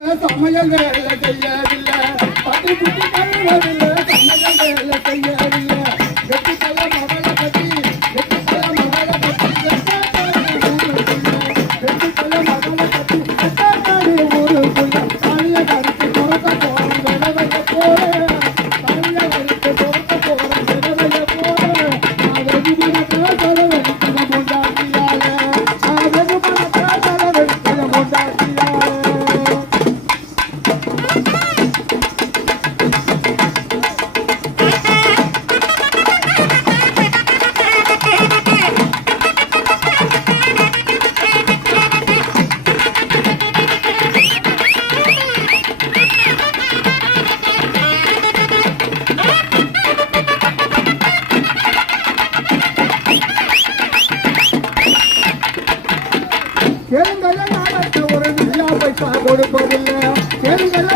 சமையல் வேலை செய்யவில்லை, பத்து குட்டி கழுவவில்லை, சமையல் வேலை செய்யவில்லை, வெட்டி தள்ள மகளை பற்றி, வெட்டி தள்ள மகளை பற்றி, வெட்டி தள்ள மகளை பற்றி, ஊருக்குள்ள தாலிய கருத்து துறக்க போறோம் விடவைய போற, தாலிய கருத்து துறக்க போறோம் விடவைய போற, வெகுமனத்தை செலவழிக்கிற முண்டாட்டியால, வெகுமனத்தை செலவழிக்கிற முண்டாட்டியால. கேளுங்கள நாளத்த ஒரு நிலா பைசா கொடுப்பதில்லை, கேளுங்கள